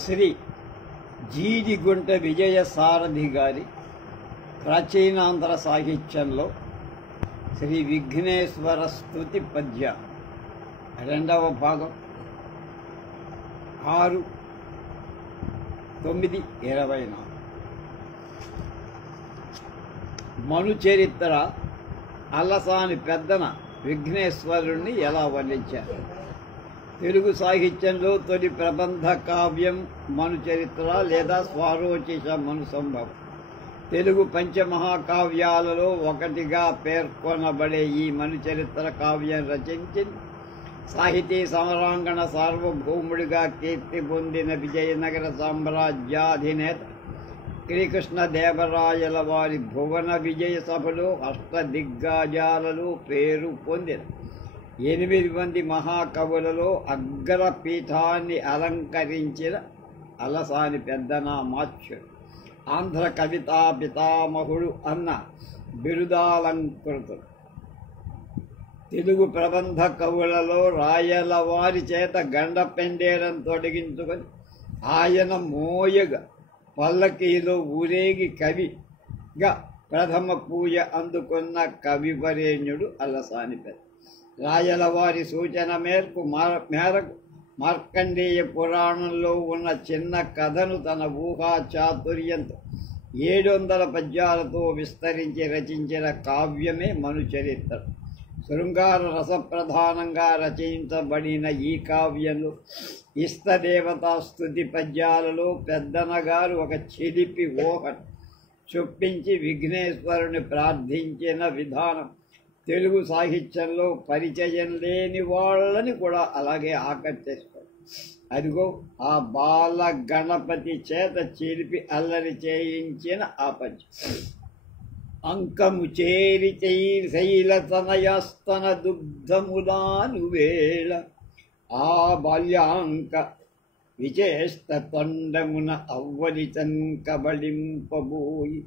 శ్రీ జీడిగుంట విజయసారథి గారి ప్రాచీనాంధ్ర సాహిత్యంలో శ్రీ విఘ్నేశ్వర స్తుతి పద్య రెండవ భాగం 6/9/24 మను చరిత్ర అల్లసాని పెద్దన విఘ్నేశ్వరుణ్ణి ఎలా వర్ణించారు? తెలుగు సాహిత్యంలో తొలి ప్రబంధ కావ్యం మను చరిత్ర లేదా స్వారోచిష మను సంభవం. తెలుగు పంచమహాకావ్యాలలో ఒకటిగా పేర్కొనబడే ఈ మను చరిత్ర కావ్యం రచించి సాహితీ సమరాంగణ సార్వభౌముడిగా కీర్తి పొందిన విజయనగర సామ్రాజ్యాధినేత శ్రీకృష్ణదేవరాయల వారి భువన విజయ సభలో అష్టదిగ్గజాలలో పేరు పొందిన 8 మంది మహాకవులలో అగ్రపీఠాన్ని అలంకరించిన అలసాని పెద్దనామాచ్యుడు, ఆంధ్ర కవితా పితామహుడు అన్న బిరుదాలంకృతుడు. తెలుగు ప్రబంధ కవులలో రాయల వారి చేత గండ పెండేరం తొడిగించుకొని ఆయన మోయగా పల్లకీలో ఊరేగి కవిగా ప్రథమ పూజ అందుకున్న కవివరేణ్యుడు అలసాని పెద్ద. రాయల వారి సూచన మేరకు మార్కండేయ పురాణంలో ఉన్న చిన్న కథను తన ఊహా చాతుర్యంతో 700 పద్యాలతో విస్తరించి రచించిన కావ్యమే మను చరిత్ర. శృంగార రసప్రధానంగా రచించబడిన ఈ కావ్యంలో ఇష్టదేవతా స్తుతి పద్యాలలో పెద్దనగారు ఒక చిలిపి ఊహను చొప్పించి విఘ్నేశ్వరుని ప్రార్థించిన విధానం తెలుగు సాహిత్యంలో పరిచయం లేని వాళ్ళని కూడా అలాగే ఆకర్షిస్తారు. అదిగో ఆ బాల గణపతి చేత చిలిపి అల్లరి చేయించిన ఆ పద్యం. అంకము చేరి శైల తనయస్తన దుగ్ధములాను వేళ ఆ బాల్యాంక విచేష్ట తొండమున అవ్వలితం కబళింపబోయి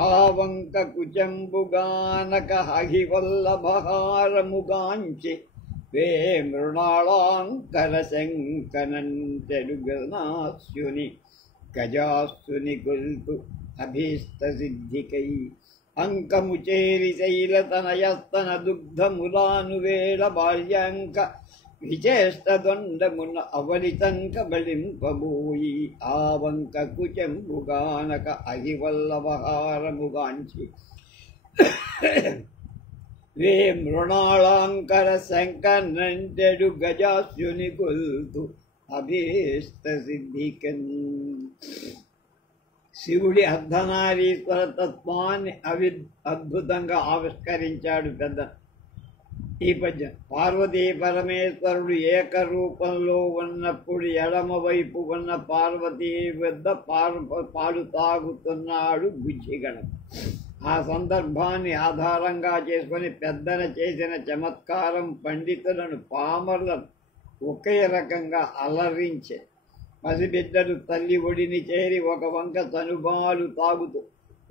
ఆ వంక కుచంబుగానక హహివల్లభహారముగాంచి వే మృణాళాంకర శంకనంటెడుగనాస్యుని గజాస్యుని గొల్పు అభీష్ట సిద్ధికై అంకము చేరి శైల తనయస్తన దుగ్ధములాను వేళ బాల్యాంక విచేష్ట దొండమున అవలితంక బలింపబోయి ఆ వంక కుచెంబుగానక అహివల్లభహారముగాంచి వే మృణాళాంకర శంకనంటెడు గజాస్యుని గొల్తు అభీష్ట సిద్ధికన్. శివుడి అర్ధనారీశ్వర తత్వాన్ని అద్భుతంగా ఆవిష్కరించాడు పెద్ద ఈ పద్యం. పార్వతీ పరమేశ్వరుడు ఏకరూపంలో ఉన్నప్పుడు ఎడమ వైపు ఉన్న పార్వతీ వద్ద పాలు తాగుతున్నాడు బుజ్జిగణం. ఆ సందర్భాన్ని ఆధారంగా చేసుకొని పెద్దన చేసిన చమత్కారం పండితులను పామరులను ఒకే రకంగా అలరించే. పసిబిడ్డలు తల్లి ఒడిని చేరి ఒక వంక తనుబాలు తాగుతూ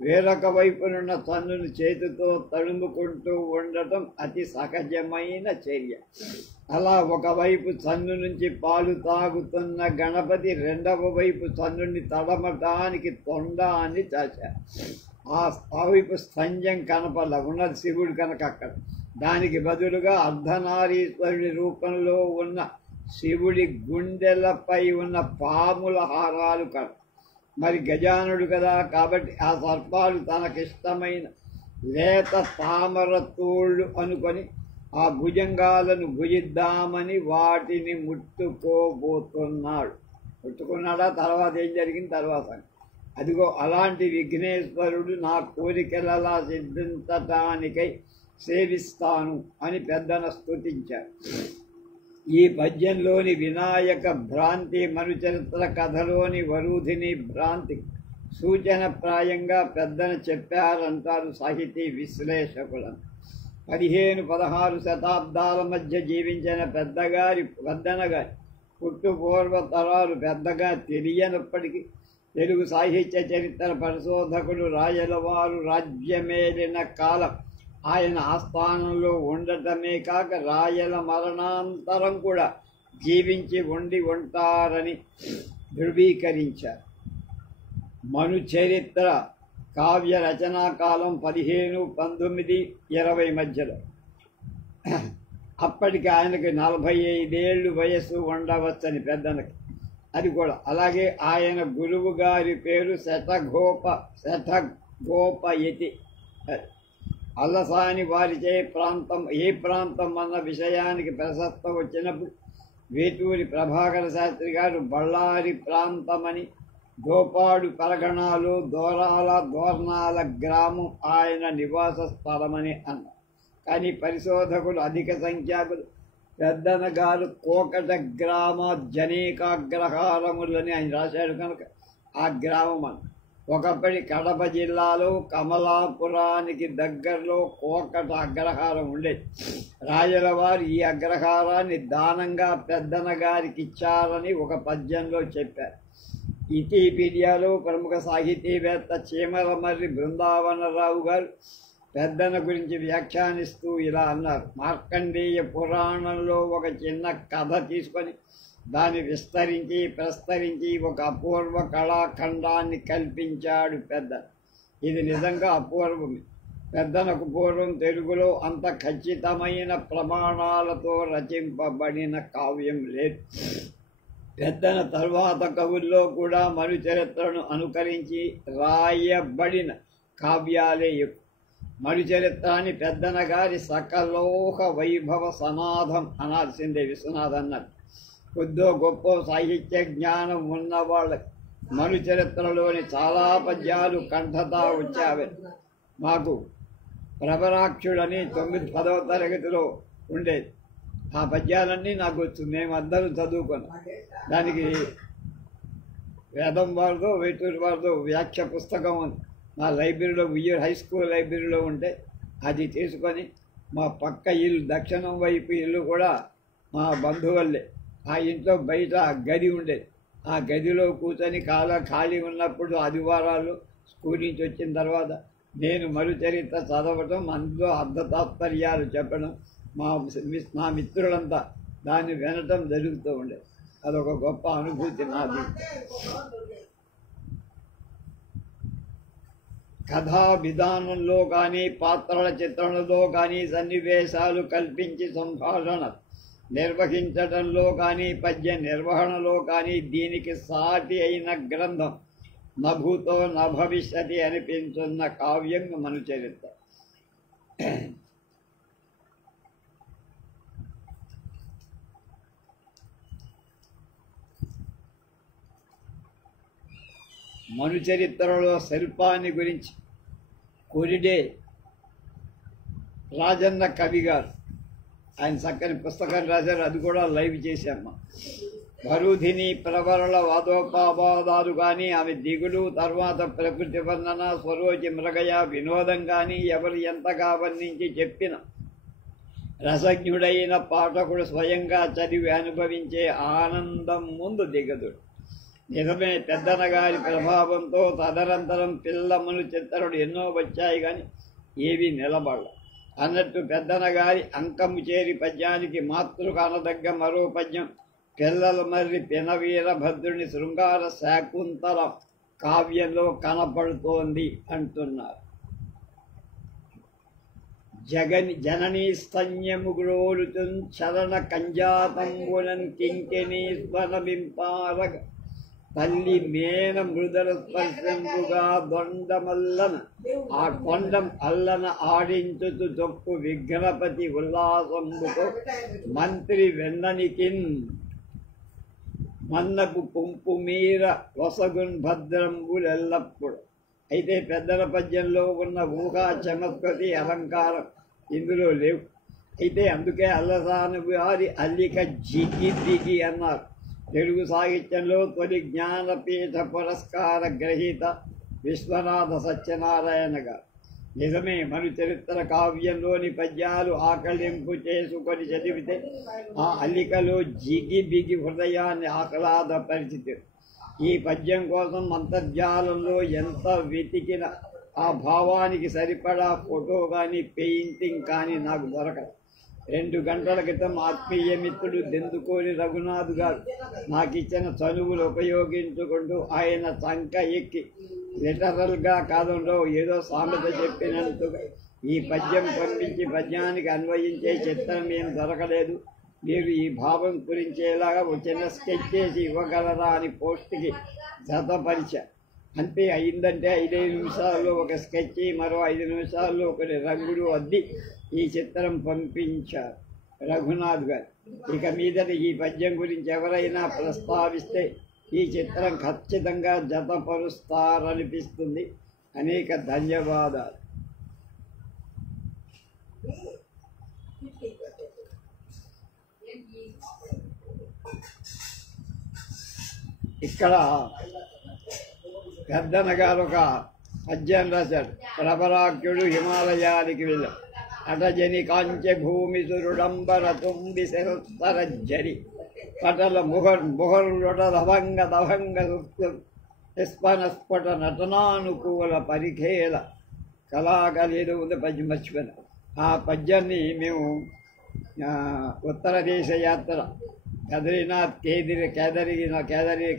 వేరొక వైపునున్న తన్నును చేతితో తడుముకుంటూ ఉండటం అతి సహజమైన చర్య. అలా ఒకవైపు తన్ను నుంచి పాలు తాగుతున్న గణపతి రెండవ వైపు తన్నుని తడమటానికి తొండాన్ని చాచారు. ఆ వైపు స్తంజం కనపల ఉన్నది శివుడు కనుక అక్కడ. దానికి బదులుగా అర్ధనారీశ్వరుడి రూపంలో ఉన్న శివుడి గుండెలపై ఉన్న పాముల హారాలు కడ. మరి గజానుడు కదా, కాబట్టి ఆ సర్పాలు తనకిష్టమైన లేత తామర తోళ్ళు అనుకొని ఆ భుజంగాలను భుజిద్దామని వాటిని ముట్టుకోబోతున్నాడు. ముట్టుకున్నాడా? తర్వాత ఏం జరిగింది తర్వాత అదిగో అలాంటి విఘ్నేశ్వరుడు నా కోరికలలా సిద్ధించటానికై సేవిస్తాను అని పెద్దన స్తుతించారు. ఈ పద్యంలోని వినాయక భ్రాంతి మను చరిత్ర కథలోని వరూధిని భ్రాంతి సూచనప్రాయంగా పెద్దన చెప్పారంటారు సాహితీ విశ్లేషకులను. 15-16 శతాబ్దాల మధ్య జీవించిన పెద్దనగారి పుట్టుపూర్వ తరాలు పెద్దగా తెలియనప్పటికీ తెలుగు సాహిత్య చరిత్ర పరిశోధకుడు రాయలవారు రాజ్యమేలిన కాలం ఆయన ఆస్థానంలో ఉండటమే కాక రాయల మరణాంతరం కూడా జీవించి ఉండి ఉంటారని ధృవీకరించారు. మను చరిత్ర కావ్య రచనా కాలం 15, 19, 20 మధ్యలో. అప్పటికి ఆయనకి 45 వయస్సు ఉండవచ్చని పెద్దనకి, అది కూడా. అలాగే ఆయన గురువు గారి పేరు శఠగోపయతి. అల్లసాని వారిచే ఏ ప్రాంతం అన్న విషయానికి ప్రశస్తం వచ్చినప్పుడు వేటూరి ప్రభాకర శాస్త్రి గారు బళ్ళారి ప్రాంతమని, దోపాడు పరగణాలు దోర్నాల గ్రామం ఆయన నివాస స్థలమని అన్నారు. కానీ పరిశోధకులు అధిక సంఖ్యాకులు పెద్దన గారు కోకట గ్రామ జనేకాగ్రహారములని ఆయన రాశాడు కనుక ఆ గ్రామం అని. ఒకప్పటి కడప జిల్లాలో కమలాపురానికి దగ్గరలో కోకట అగ్రహారం ఉండేది. రాజులవారు ఈ అగ్రహారాన్ని దానంగా పెద్దన గారికి ఇచ్చారని ఒక పద్యంలో చెప్పారు. వికీపీడియాలో ప్రముఖ సాహితీవేత్త చీమలమర్రి బృందావనరావు గారు పెద్దన గురించి వ్యాఖ్యానిస్తూ ఇలా అన్నారు: మార్కండేయ పురాణంలో ఒక చిన్న కథ తీసుకొని దాన్ని ప్రస్తరించి ఒక అపూర్వ కళాఖండాన్ని కల్పించాడు పెద్దన. ఇది నిజంగా అపూర్వమే. పెద్దనకు పూర్వం తెలుగులో అంత ఖచ్చితమైన ప్రమాణాలతో రచింపబడిన కావ్యం లేదు. పెద్దన తరువాత కవుల్లో కూడా మను చరిత్రను అనుకరించి రాయబడిన కావ్యాలే ఎక్కువ. మను చరిత్రాన్ని పెద్దన గారి సకలోహ వైభవ సనాథం అనాల్సిందే. విశ్వనాథ్ అన్నారు. కొద్దో గొప్ప సాహిత్య జ్ఞానం ఉన్నవాళ్ళకి మను చరిత్రలోని చాలా పద్యాలు కంఠతా వచ్చావే. మాకు ప్రభరాక్షుడని 10వ తరగతిలో ఉండేది. ఆ పద్యాలన్నీ నాకు వచ్చు. మేమందరం చదువుకున్నాం. దానికి వేదం వారితో వేటూరి వారితో వ్యాఖ్య పుస్తకం ఉంది మా లైబ్రరీలో, ఉయ్యూరు హై స్కూల్ లైబ్రరీలో ఉంటే అది తీసుకొని మా పక్క ఇల్లు, దక్షిణం వైపు ఇల్లు కూడా మా బంధువులే. ఆ ఇంట్లో బయట గది ఉండేది. ఆ గదిలో కూర్చొని ఖాళీ ఉన్నప్పుడు ఆదివారాలు స్కూల్ నుంచి వచ్చిన తర్వాత నేను మరు చరిత్ర చదవటం, అందులో అర్థతాత్పర్యాలు చెప్పడం, మా మిత్రులంతా దాన్ని వినటం జరుగుతూ ఉండేది. అదొక గొప్ప అనుభూతి నాది. కథా విధానంలో కానీ, పాత్రల చిత్రణలో కానీ, సన్నివేశాలు కల్పించి సంభాషణ నిర్వహించడంలో కానీ, పద్య నిర్వహణలో కానీ దీనికి సాటి అయిన గ్రంథం నభూతో నభవిష్యతి అనిపించున్న కావ్యం మను చరిత్ర. మను చరిత్రలో శిల్పాన్ని గురించి కొరిడే రాజన్న కవి గారు ఆయన చక్కని పుస్తకం రాశారు. అది కూడా లైవ్ చేశామ్మా. వరుధిని ప్రవరల వాదోపావాదాలు కానీ, ఆమె దిగులు, తర్వాత ప్రకృతి వర్ణన, స్వరోచి మృగయ వినోదం కానీ ఎవరు ఎంతగా వర్ణించి చెప్పిన రసజ్ఞుడైన పాఠకుడు స్వయంగా చదివి అనుభవించే ఆనందం ముందు దిగదు. నిజమే, పెద్దన గారి ప్రభావంతో తదనంతరం పిల్లమును చిత్రలు ఎన్నో వచ్చాయి కానీ ఏవి నిలబడ అన్నట్టు పెద్దన గారి అంకము చేరి పద్యానికి మాతృక అనదగ్గ మరో పద్యం పిల్లల మర్రి పినవీరభద్రుని శృంగార శాకుంతల కావ్యంలో కనపడుతోంది అంటున్నారు. జననీ స్తన్యముగ్రోలుతున్ చరణ కంజాతంబునన్ కింకిణీస్వరమింపారగ తల్లి మేన మృదల స్పర్శంపుగా దొండమల్లన ఆ కొండం అల్లన ఆడించుతు చొప్పు విఘ్నపతి ఉల్లాసంబుతో మంత్రి వెన్ననికిన్ మన్నపు పుంపు మీర వసగున్ భద్రంబులెల్లప్పుడు. అయితే పెద్దల పద్యంలో ఉన్న ఊహా చమత్కృతి అలంకారం ఇందులో లేవు. అయితే అందుకే అల్లసాని వారి అల్లిక జిగి దిగి అన్నారు. తెలుగు సాహిత్యంలో తొలి జ్ఞానపీఠ పురస్కార గ్రహీత విశ్వనాథ సత్యనారాయణ గారు. నిజమే, మను చరిత్ర కావ్యంలోని పద్యాలు ఆకలింపు చేసుకొని చదివితే ఆ అల్లికలో జిగి బిగి హృదయాన్ని ఆహ్లాదపరిచితే ఈ పద్యం కోసం అంతర్జాలంలో ఎంత వెతికిన ఆ భావానికి సరిపడా ఫోటో కానీ పెయింటింగ్ కానీ నాకు దొరకదు. 2 గంటల క్రితం ఆత్మీయ మిత్రుడు దెందుకోరి రఘునాథ్ గారు నాకిచ్చిన చనువులు ఉపయోగించుకుంటూ ఆయన చంక ఎక్కి లిటరల్గా కాదంలో ఏదో సామెత చెప్పినందుకు ఈ పద్యం పంపించి పద్యానికి అన్వయించే చిత్రం ఏం దొరకలేదు, మీరు ఈ భావం గురించేలాగా ఒక చిన్న స్కెచ్ చేసి ఇవ్వగలరా అని పోస్ట్కి జతపరిచా. అంతే, అయిందంటే 5 నిమిషాల్లో ఒక స్కెచ్, మరో 5 నిమిషాల్లో ఒకటి రంగులు అద్ది ఈ చిత్రం పంపించారు రఘునాథ్ గారు. ఇక మీదట ఈ పద్యం గురించి ఎవరైనా ప్రస్తావిస్తే ఈ చిత్రం ఖచ్చితంగా జతపరుస్తారనిపిస్తుంది. అనేక ధన్యవాదాలు. ఇక్కడ పెద్దన్న గారు ఒక పద్యం రాశాడు. ప్రబలాఖ్యుడు హిమాలయానికి వెళ్ళాం, అటజని కాంచె భూమి సురుడంబర తుంబి శరత్తరజ్జరి పటల ముహర్లుట దభంగ దభంగ స్పనస్ఫట నటనానుకూల పరిఖేల కళాకలేదో ఉంది పద్యం మర్చిపోయిన. ఆ పద్యాన్ని మేము ఉత్తర దేశ యాత్ర బద్రీనాథ్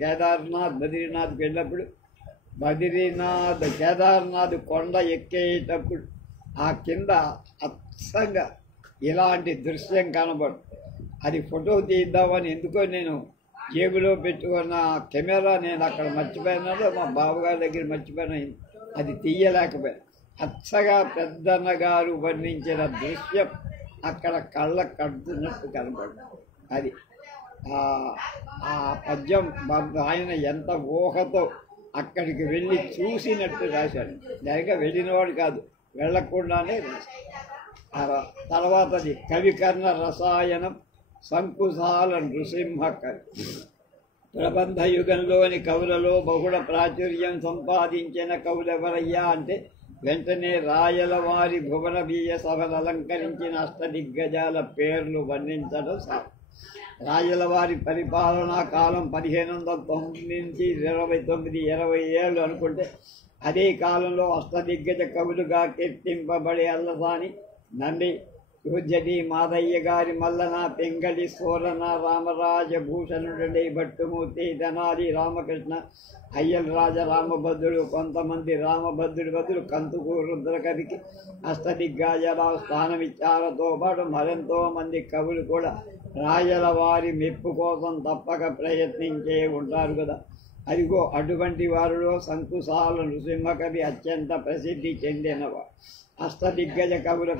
కేదార్నాథ్ బద్రీనాథ్కి వెళ్ళినప్పుడు కేదార్నాథ్ కొండ ఎక్కేటప్పుడు ఆ కింద అచ్చంగా ఇలాంటి దృశ్యం కనబడు. అది ఫోటో తీద్దామని ఎందుకో నేను జేబులో పెట్టుకున్న కెమెరా నేను అక్కడ మర్చిపోయినాడు, మా బాబుగారి దగ్గర మర్చిపోయినా, అది తీయలేకపోయాను. అచ్చగా పెద్దన్న గారు వర్ణించిన దృశ్యం అక్కడ కళ్ళ కడుతున్నట్టు కనబడు. అది ఆ పద్యం ఆయన ఎంత ఊహతో అక్కడికి వెళ్ళి చూసినట్టు రాశాడు. డైరెక్ట్గా వెళ్ళినవాడు కాదు, వెళ్ళకుండానే రాశాడు. తర్వాతది కవికర్ణ రసాయనం సంకుశాల నృసింహ కవి. ప్రబంధ యుగంలోని కవులలో బహుళ ప్రాచుర్యం సంపాదించిన కవులెవరయ్యా అంటే వెంటనే రాయలవారి భువన బీయ సభలు అలంకరించిన అష్టదిగ్గజాల పేర్లు వర్ణించడం సార్. రాయలవారి పరిపాలనా కాలం 1509 నుంచి 29-20 ఏళ్ళు అనుకుంటే, అదే కాలంలో అష్టదిగ్గజ కవులుగా కీర్తింపబడే అల్లసాని, నంది, యుజ్జటి, మాదయ్య గారి మల్లన, పెంగళి, సోరన, రామరాజభూషణుడి, భట్టుమూర్తి, తెనాలి రామకృష్ణ, అయ్యల్ రాజ రామభద్రుడు, కొంతమంది రామభద్రుడి బదులు కంతుకూరు రుద్రకవికి అష్టదిగ్గజాల స్థానమిచ్చారతో పాటు మరెంతో మంది కవులు కూడా రాయల వారి మెప్పు కోసం తప్పక ప్రయత్నించే ఉంటారు కదా. అదిగో అటువంటి వారిలో సంకుశాల నృసింహ కవి అత్యంత ప్రసిద్ధి చెందినవాడు. అష్టదిగ్గజ కవుల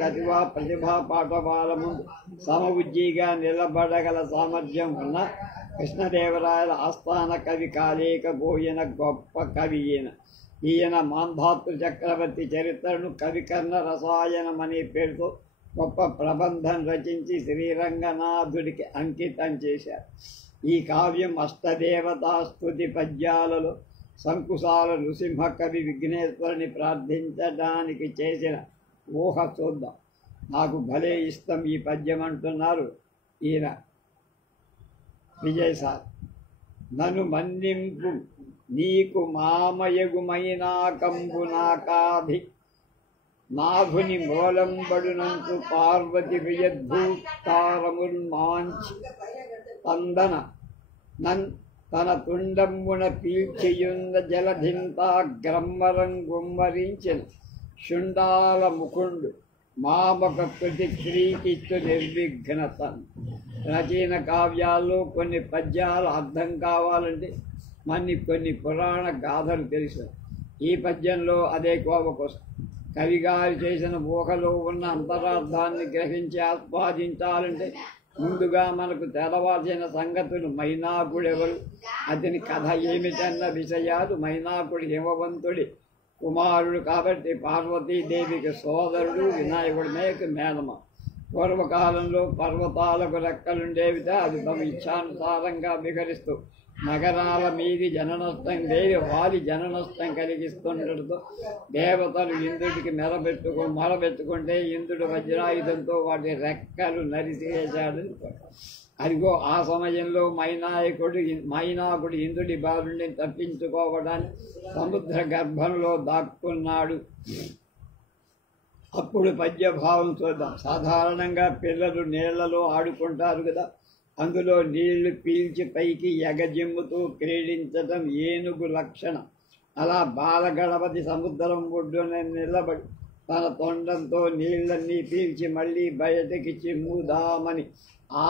ప్రతిభా పాఠవాల ముందు సమబుద్ధిగా నిలబడగల సామర్థ్యం ఉన్న కృష్ణదేవరాయల ఆస్థాన కవి కాలేకపోయిన గొప్ప కవి ఈయన మాంధాతృ చక్రవర్తి చరిత్రను కవికర్ణ రసాయనం అనే పేరుతో గొప్ప ప్రబంధం రచించి శ్రీరంగనాథుడికి అంకితం చేశారు. ఈ కావ్యం అష్టదేవతా స్తుతి పద్యాలలో సంకుశాల నృసింహ కవి విఘ్నేశ్వరుని ప్రార్థించడానికి చేసిన ఊహ చూద్దాం. నాకు భలే ఇష్టం ఈ పద్యం అంటున్నారు ఈయన విజయ్ సార్. నన్ను మన్నింపు నీకు మామయగుమైనా కంబు నాకాభి నాభుని మూలంబడునంతు పార్వతి వియద్భూతారమున్మాంచి తందన తన తుండమ్మున పీల్చియుంద జలధింతాగ్రమ్మరం గుమ్మరించిన శుండాల ముకుండు మామక ప్రతిక్రీతిత్తు నిర్విఘ్నత. ప్రాచీన కావ్యాల్లో కొన్ని పద్యాలు అర్థం కావాలంటే కొన్ని పురాణ గాథలు తెలుసు. ఈ పద్యంలో అదే కోపకొస్తుంది. కవిగారు చేసిన ఊహలో ఉన్న అంతరార్థాన్ని గ్రహించి ఆస్వాదించాలంటే ముందుగా మనకు తెలవాల్సిన సంగతులు మైనాకుడెవరు, అతని కథ ఏమిటన్న విషయాలు. మైనాకుడు హిమవంతుడి కుమారుడు కాబట్టి పార్వతీదేవికి సోదరుడు, వినాయకుడి మేకు మేనమ. పూర్వకాలంలో పర్వతాలకు రెక్కలుండేవిట, అది తమ ఇచ్ఛానుసారంగా విహరిస్తూ నగరాల మీది జననష్టం లేని వారి జననష్టం కలిగిస్తుండటంతో దేవతలు ఇంద్రుడికి మొరబెట్టుకుంటే ఇంద్రుడు వజ్రాయుధంతో వాటి రెక్కలు నరిసివేశాడని. అదిగో ఆ సమయంలో మైనాకుడు ఇంద్రుడి బాలుని తప్పించుకోవడానికి సముద్ర గర్భంలో దాక్కున్నాడు. అప్పుడు పద్యభావం చూద్దాం. సాధారణంగా పిల్లలు నీళ్లలో ఆడుకుంటారు కదా, అందులో నీళ్లు పీల్చి పైకి ఎగజిమ్ముతూ క్రీడించటం ఏనుగు లక్షణం. అలా బాలగణపతి సముద్రం ఒడ్డున నిలబడి తన తొండంతో నీళ్లన్నీ పీల్చి మళ్ళీ బయటకి చిమ్ముదామని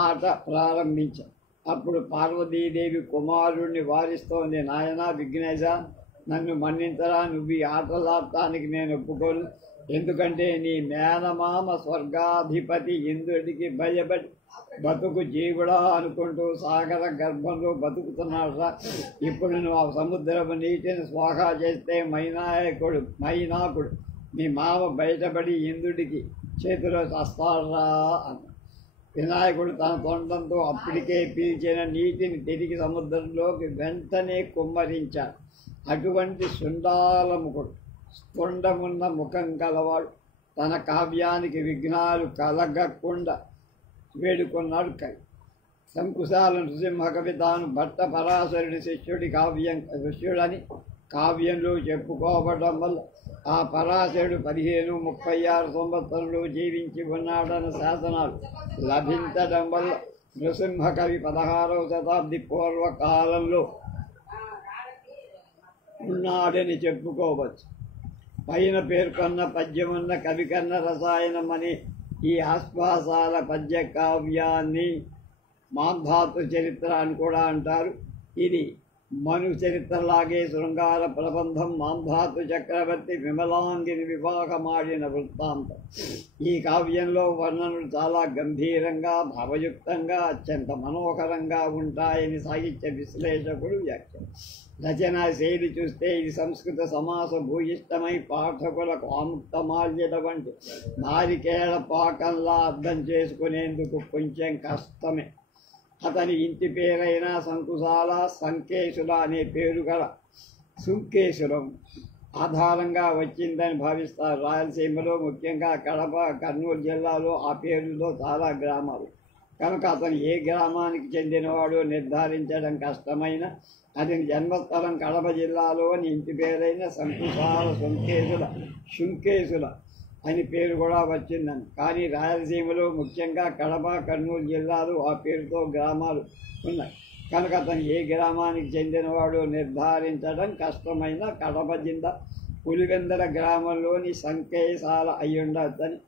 ఆట ప్రారంభించాం. అప్పుడు పార్వతీదేవి కుమారుణ్ణి వారిస్తోంది, నాయనా విఘ్నేశ, నన్ను మన్నించరా, నువ్వు ఈ ఆటలాడటానికి నేను ఒప్పుకోను. ఎందుకంటే నీ మేనమామ స్వర్గాధిపతి ఇంద్రుడికి భయపడి బతుకు జీవుడా అనుకుంటూ సాగర గర్భంలో బతుకుతున్నాడురా. ఇప్పుడు నువ్వు ఆ సముద్రపు నీటిని స్వాహా చేస్తే మైనాకుడు మీ మామ బయటపడి ఇంద్రుడికి చేతిలో చస్తాడురా అన్న. వినాయకుడు తన తొండంతో అప్పటికే పీల్చిన నీటిని తిరిగి సముద్రంలోకి వెంటనే కుమ్మరించాడు. అటువంటి శృండాలముకుడు, తొండమున్న ముఖం కలవాడు, తన కావ్యానికి విఘ్నాలు కలగకుండా వేడుకున్నాడు కవి. శంకుశాల నృసింహ కవి తాను భట్ట పరాశరుడి శిష్యుడని కావ్యంలో చెప్పుకోవడం వల్ల ఆ పరాశరుడు 1536 సంవత్సరంలో జీవించి ఉన్నాడన్న శాసనాలు లభించడం వల్ల నృసింహ కవి 16వ శతాబ్ది పూర్వకాలంలో ఉన్నాడని చెప్పుకోవచ్చు. పైన పేర్కొన్న పద్యమున్న కవికర్ణ రసాయనం అనే ఈ ఆశ్వాసాల పద్య కావ్యాన్ని మాంధాతృ చరిత్ర అని కూడా అంటారు. ఇది మను చరిత్రలాగే శృంగార ప్రబంధం. మాంధాతృ చక్రవర్తి విమలాంగిని వివాహమాడిన వృత్తాంతం. ఈ కావ్యంలో వర్ణనలు చాలా గంభీరంగా, భావయుక్తంగా, అత్యంత మనోహరంగా ఉంటాయని సాహిత్య విశ్లేషకుడు వ్యాఖ్య. రచనా శైలి చూస్తే ఇది సంస్కృత సమాస భూయిష్టమై పాఠకులకు ఆముక్తమాల్యత వంటి నారికేళ పాకంలా అర్థం చేసుకునేందుకు కొంచెం కష్టమే. అతని ఇంటి పేరైన శంకుశాల, సంకేశుల అనే పేరు గల సుంకేశ్వరం ఆధారంగా వచ్చిందని భావిస్తారు. రాయలసీమలో ముఖ్యంగా కడప, కర్నూలు జిల్లాలో ఆ పేరులో చాలా గ్రామాలు కనుక అతను ఏ గ్రామానికి చెందినవాడో నిర్ధారించడం కష్టమైన అతని జన్మస్థలం కడప జిల్లాలోని ఇంటి పేరైన శంకుశాల శుంకేశుల అని పేరు కూడా వచ్చిందని. కానీ రాయలసీమలో ముఖ్యంగా కడప, కర్నూలు జిల్లాలు ఆ పేరుతో గ్రామాలు ఉన్నాయి కనుక అతను ఏ గ్రామానికి చెందినవాడో నిర్ధారించడం కష్టమైన కడప జిల్లా పులివెందల గ్రామంలోని సంకేశాల అయ్యుండొచ్చని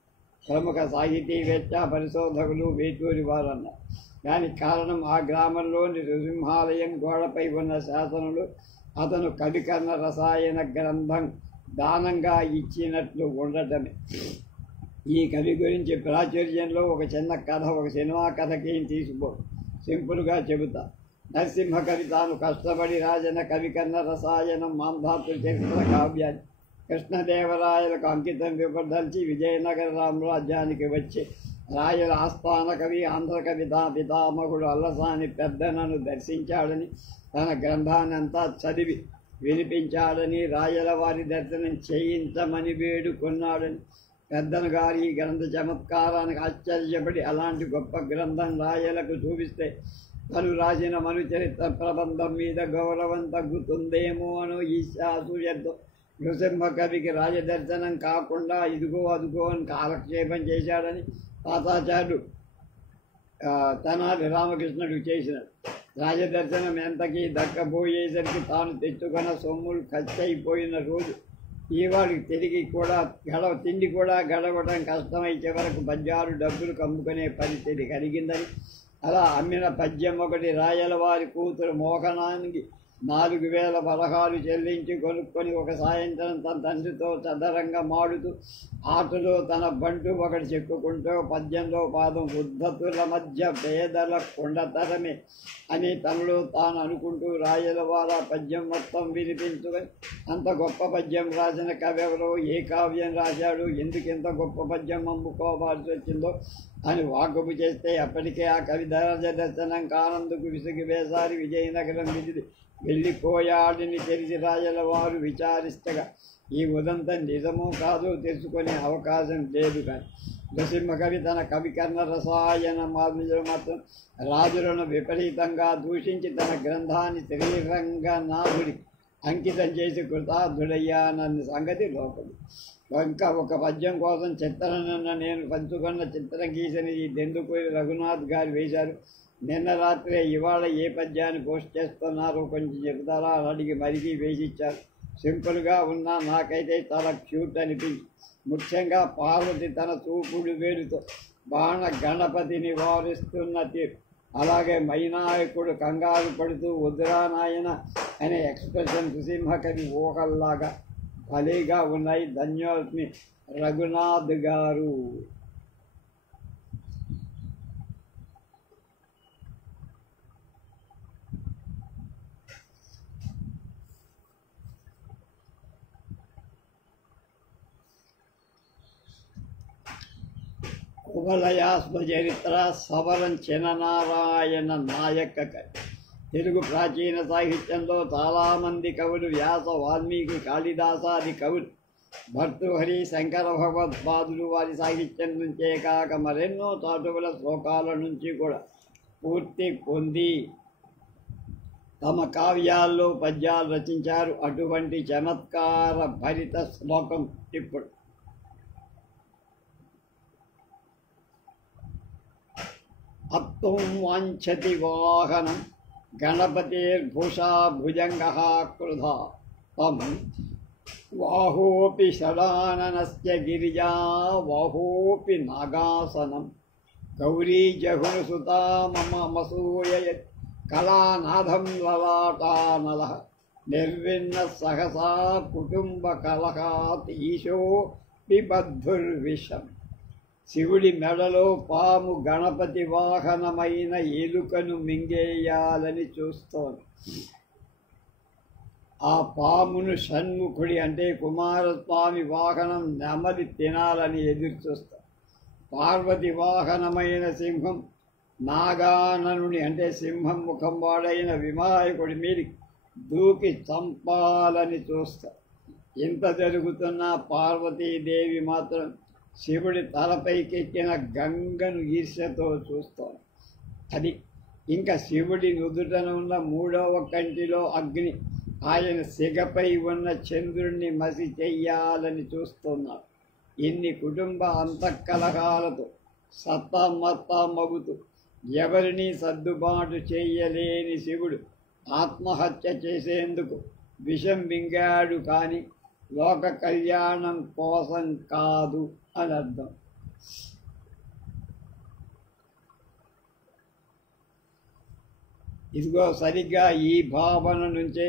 ప్రముఖ సాహితీవేత్త, పరిశోధకులు వేటూరి వారు అన్నారు. దానికి కారణం ఆ గ్రామంలోని నృసింహాలయం గోడపై ఉన్న శాసనాలు అతను కవికర్ణ రసాయన గ్రంథం దానంగా ఇచ్చినట్లు ఉండటమే. ఈ కవి గురించి ప్రాచుర్యంలో ఒక చిన్న కథ, ఒక సినిమా కథకి తీసుకో సింపుల్గా చెబుతా. నరసింహ కవి తాను కష్టపడి రాజన కవికర్ణ రసాయనం మాంధాతృ చరిత్ర కావ్యాన్ని కృష్ణదేవరాయలకు అంకితం విపదల్చి విజయనగర రామరాజ్యానికి వచ్చి రాయల ఆస్థాన కవి, ఆంధ్ర కవితా పితామహుడు అల్లసాని పెద్దనను దర్శించాడని, తన గ్రంథాన్ని అంతా చదివి వినిపించాడని, రాయల వారి దర్శనం చేయించమని వేడుకున్నాడని. పెద్దన గారి ఈ గ్రంథ చమత్కారానికి ఆశ్చర్యపడి అలాంటి గొప్ప గ్రంథం రాయలకు చూపిస్తే తను రాసిన మను చరిత్ర ప్రబంధం మీద గౌరవం తగ్గుతుందేమో అనో ఈశాసూయతో నృసింహ కవికి రాజదర్శనం కాకుండా ఇదిగో అదుగో అని కాలక్షేపం చేశాడని తాతాచార్యుడు తెనాలి రామకృష్ణుడు చేసినాడు. రాజదర్శనం ఎంతకీ దక్కబోయేసరికి తాను తెచ్చుకున్న సొమ్ములు ఖర్చయిపోయిన రోజు ఈవాడికి తిండి కూడా గడవడం కష్టమై చివరకు పద్యాలు డబ్బులు కమ్ముకునే పరిస్థితి కలిగిందని, అలా అమ్మిన పద్యం ఒకటి రాయల వారి కూతురు మోహనానికి 4000 వరహాలు చెల్లించి కొనుక్కొని ఒక సాయంత్రం తన తండ్రితో చదరంగా మాడుతూ ఆటలో తన బంటు ఒకటి చెక్కుకుంటూ పద్యంలో పాదం ఉద్ధతుల మధ్య పేదల కొండతరమే అని తనలో తాను అనుకుంటూ రాయల వారు ఆ పద్యం మొత్తం వినిపించుకొని అంత గొప్ప పద్యం రాసిన కవి ఎవరో, ఏ కావ్యం రాశాడు, ఎందుకు ఇంత గొప్ప పద్యం అమ్ముకోవాల్సి వచ్చిందో అని వాకపు చేస్తే అప్పటికే ఆ కవి దర్శనం కానందుకు విసిగి వేసారి విజయనగరం వెళ్ళిపోయాడని తెలిసి రాయల వారు విచారిస్తగా ఈ ఉదంతం నిజమో కాదో తెలుసుకునే అవకాశం లేదు. కానీ నృసింహ కవి తన కవికర్ణ రసాయన మాత్రం రాజులను విపరీతంగా దూషించి తన గ్రంథాన్ని శ్రీరంగనాథుడి అంకితం చేసి కృతార్థుడయ్యానన్న సంగతి లోపలి. ఇంకా ఒక పద్యం కోసం చిత్రనన్న నేను పంచుకున్న చిత్రం గీసిన ఈ దెందుకూరి రఘునాథ్ గారు వేశారు. నిన్న రాత్రే ఇవాళ ఏ పద్యాన్ని పోస్ట్ చేస్తున్నారో కొంచెం చెబుతారా అని అడిగి మరిగి వేసిచ్చారు. సింపుల్గా ఉన్నా నాకైతే చాలా క్యూట్ అనిపించి, ముఖ్యంగా పార్వతి తన చూపుడు వేలుతో బాణ గణపతిని వారిస్తున్న తీరు, అలాగే మైనాయకుడు కంగారు పడుతూ వద్దురా నాయన అనే ఎక్స్ప్రెషన్ నృసింహకవి ఊహల్లాగా భలేగా ఉన్నాయి. ధన్యోస్మి రఘునాథ్ గారు. కువలయాస్మ చరిత్ర సవరం చిననారాయణ నాయక కవి. తెలుగు ప్రాచీన సాహిత్యంలో చాలామంది కవులు, వ్యాస, వాల్మీకి, కాళిదాసాది కవులు, భర్తృహరి, శంకర భగవత్పాదులు వారి సాహిత్యం నుంచే కాక మరెన్నో చాటువుల శ్లోకాల నుంచి కూడా పూర్తి పొంది తమ కావ్యాల్లో పద్యాలు రచించారు. అటువంటి చమత్కార భరిత శ్లోకం ఇప్పుడు. అత్తం వాంఛతి వాహనం గణపతిర్భూషా భుజంగః క్రుధా తం వాహోపి షడాననస్య గిరిజా వాహోపి నాగాసనం గౌరీ జహునుసుతా మమసూయయత్ కళానాథం లలాటానలః నిర్విన్న సహసా కుటుంబ కలహాత్ ఈశో పిబద్ధుర్విషం. శివుడి మెడలో పాము గణపతి వాహనమైన ఎలుకను మింగేయాలని చూస్తోంది. ఆ పామును షణ్ముఖుడి అంటే కుమారస్వామి వాహనం నెమలి తినాలని ఎదురు చూస్తాం. పార్వతి వాహనమైన సింహం నాగాననుని అంటే సింహం ముఖం వాడైన వినాయకుడి మీద దూకి చంపాలని చూస్తాం. ఇంత జరుగుతున్న పార్వతీదేవి మాత్రం శివుడి తలపైకెక్కిన గంగను ఈర్ష్యతో చూస్తాం. అది ఇంకా శివుడి నుదుటన ఉన్న మూడవ కంటిలో అగ్ని ఆయన సిగపై ఉన్న చంద్రుణ్ణి మసి చెయ్యాలని చూస్తున్నాడు. ఇన్ని కుటుంబ అంతఃకలహాలతో సతమతమగుతూ ఎవరినీ సర్దుబాటు చేయలేని శివుడు ఆత్మహత్య చేసేందుకు విషం మింగాడు, కానీ లోక కళ్యాణం కోసం కాదు అని అర్థం. ఇదిగో సరిగ్గా ఈ భావన నుంచే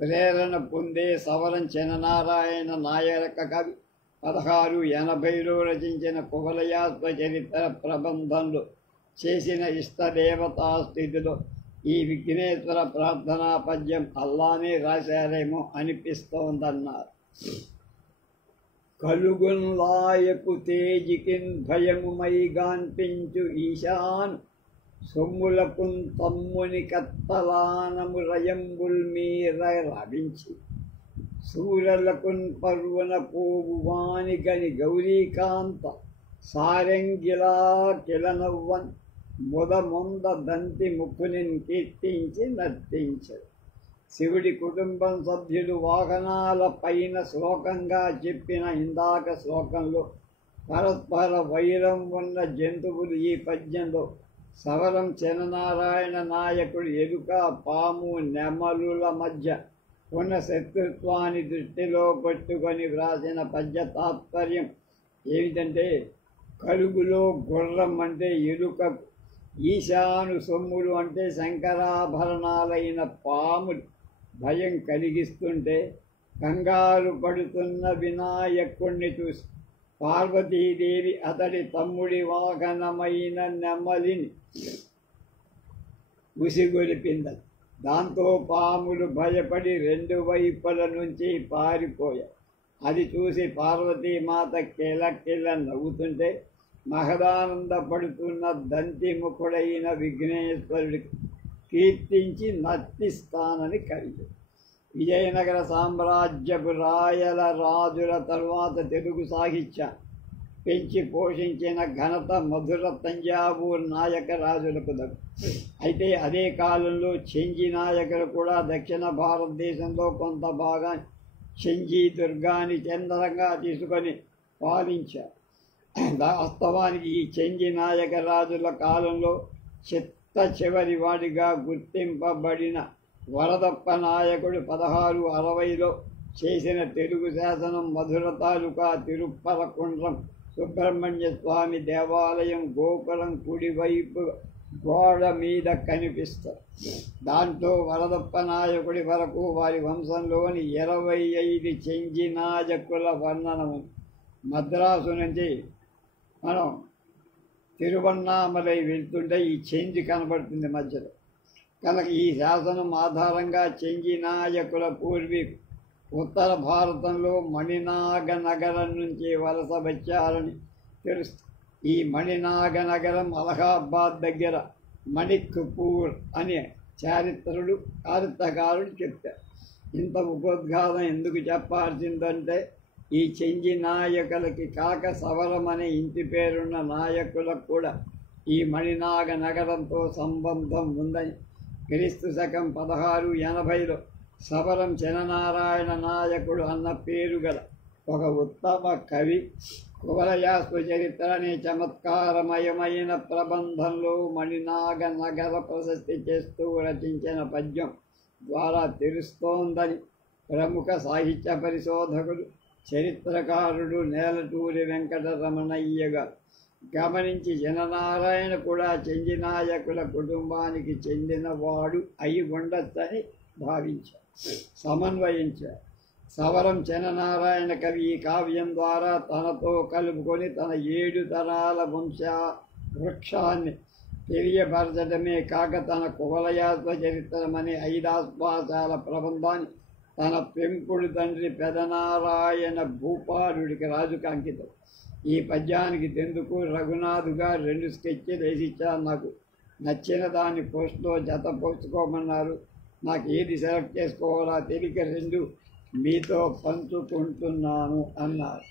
ప్రేరణ పొందే సవరం చిననారాయణ నాయక కవి 1680లో రచించిన కువలయాస్మ చరిత్ర ప్రబంధంలో చేసిన ఇష్టదేవతా స్థితిలో ఈ విఘ్నేశ్వర ప్రార్థనా పద్యం అల్లానే రాశారేమో అనిపిస్తోందన్నారు. కలుగున్లాయకు తేజికిన్ భయముమై గాన్పించు ఈశాన్ సొమ్ములకున్ తమ్ముని కత్తలానము రయంబుల్ మీర రవించి సూరలకున్ పర్వన పోవు వానిగని గౌరీకాంత సారంగిలా కిలనవ్వన్ మొదమొంద దంతి ముఖునిన్ కీర్తించి నర్తించరు. శివుడి కుటుంబం సభ్యులు వాహనాల పైన శ్లోకంగా చెప్పిన ఇందాక శ్లోకంలో పరస్పర వైరం ఉన్న జంతువులు ఈ పద్యంలో సవరం చిననారాయణ నాయకుడు ఎలుక, పాము, నెమలుల మధ్య ఉన్న శత్రుత్వాన్ని దృష్టిలో పెట్టుకొని వ్రాసిన పద్య తాత్పర్యం ఏమిటంటే, కలుగులో గుర్రం అంటే ఎలుకకు, ఈశాను సొమ్ములు అంటే శంకరాభరణాలైన పాములు భయం కలిగిస్తుంటే కంగారు పడుతున్న వినాయకుణ్ణి చూసి పార్వతీదేవి అతడి తమ్ముడి వాహనమైన నెమలిని ఉసిగొలిపింది. దాంతో పాములు భయపడి రెండు వైపుల నుంచి పారిపోయాయి. అది చూసి పార్వతీమాత కిలకిల నవ్వుతుంటే మహదానందపడుతున్న దంతిముఖుడైన విఘ్నేశ్వరుడికి కీర్తించి నర్తిస్తానని కలిగి. విజయనగర సామ్రాజ్యపు రాయల రాజుల తరువాత తెలుగు సాహిత్య పెంచి పోషించిన ఘనత మధుర తంజావూరు నాయక రాజులకు దక్కు. అయితే అదే కాలంలో చెంజి నాయకులు కూడా దక్షిణ భారతదేశంలో కొంత భాగాన్ని చెంజి దుర్గాన్ని కేంద్రంగా తీసుకొని పాలించారు. వాస్తవానికి ఈ చెంజి నాయక రాజుల కాలంలో చిత్త చివరి వాడిగా గుర్తింపబడిన వరదప్ప నాయకుడు 1660లో చేసిన తెలుగు శాసనం మధుర తాలూకా తిరుప్పరకుండ్రం సుబ్రహ్మణ్య స్వామి దేవాలయం గోపురం కుడివైపు గోడ మీద కనిపిస్తారు. దాంట్లో వరదప్ప నాయకుడి వరకు వారి వంశంలోని 25 చెంజి నాయకుల వర్ణనము. మద్రాసు నుంచి మనం తిరువన్నామలై వెళ్తుంటే ఈ చెంజి కనబడుతుంది మధ్యలో. కనుక ఈ శాసనం ఆధారంగా చెంజి నాయకుల పూర్వీకులు ఉత్తర భారతంలో మణినాగ నగరం నుంచి వలస వచ్చారని తెలుస్తుంది. ఈ మణినాగ నగరం అలహాబాద్ దగ్గర మణిక్పూర్ అనే చారిత్రకారుడు చెప్పారు. ఇంత ఉపోద్ఘాతం ఎందుకు చెప్పాల్సిందంటే ఈ చెంజి నాయకులకి కాక సవరం అనే ఇంటి పేరున్న నాయకులకు కూడా ఈ మణినాగ నగరంతో సంబంధం ఉందని క్రీస్తు శకం 1680లో సవరం శననారాయణ నాయకుడు అన్న పేరు గల ఒక ఉత్తమ కవి కువలయాస్వ చరిత్ర అనే చమత్కారమయమైన ప్రబంధంలో మణినాగ నగర ప్రశస్తి చేస్తూ రచించిన పద్యం ద్వారా తెలుస్తోందని ప్రముఖ సాహిత్య పరిశోధకుడు చరిత్రకారుడు నేలటూరి వెంకటరమణయ్య గారు గమనించి జననారాయణ కూడా చెంజి నాయకుల కుటుంబానికి చెందినవాడు అయి ఉండొచ్చని భావించారు, సమన్వయించారు. సవరం చెననారాయణ కవి ఈ కావ్యం ద్వారా తనతో కలుపుకొని తన 7 తరాల వృక్షాన్ని తెలియపరచడమే కాక తన కువలయాత్వ చరిత్రమనే 5 ఆశ్వాసాల ప్రబంధాన్ని తన పెంపుడు తండ్రి పెదనారాయణ భూపాలుడికి రాజుకు అంకితం. ఈ పద్యానికి తెందుకు రఘునాథుగా 2 స్కెచ్లు వేసిచ్చారు. నాకు నచ్చిన దాన్ని పోస్ట్లో జత పోసుకోమన్నారు. నాకు ఏది సెలెక్ట్ చేసుకోవాలా తెలియక 2 మీతో పంచుకుంటున్నాను అన్నారు.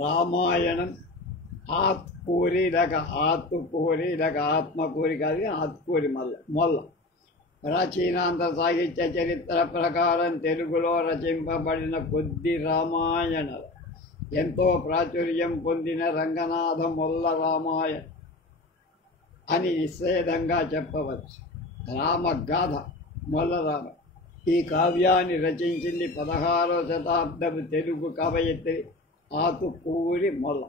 రామాయణం ఆత్కూరి లేక ఆత్కూరి లేక ఆత్మకూరి కాదు, ఆత్కూరి మొల్ల ప్రాచీనాంధ్ర సాహిత్య చరిత్ర ప్రకారం తెలుగులో రచింపబడిన కొద్ది రామాయణాలు ఎంతో ప్రాచుర్యం పొందిన రంగనాథ మొల్ల రామాయణం అని నిషేధంగా చెప్పవచ్చు. రామగాథ మొల్లరామ ఈ కావ్యాన్ని రచించింది 16వ శతాబ్దపు తెలుగు కవయిత్రి ఆతుకూరి మొల్ల.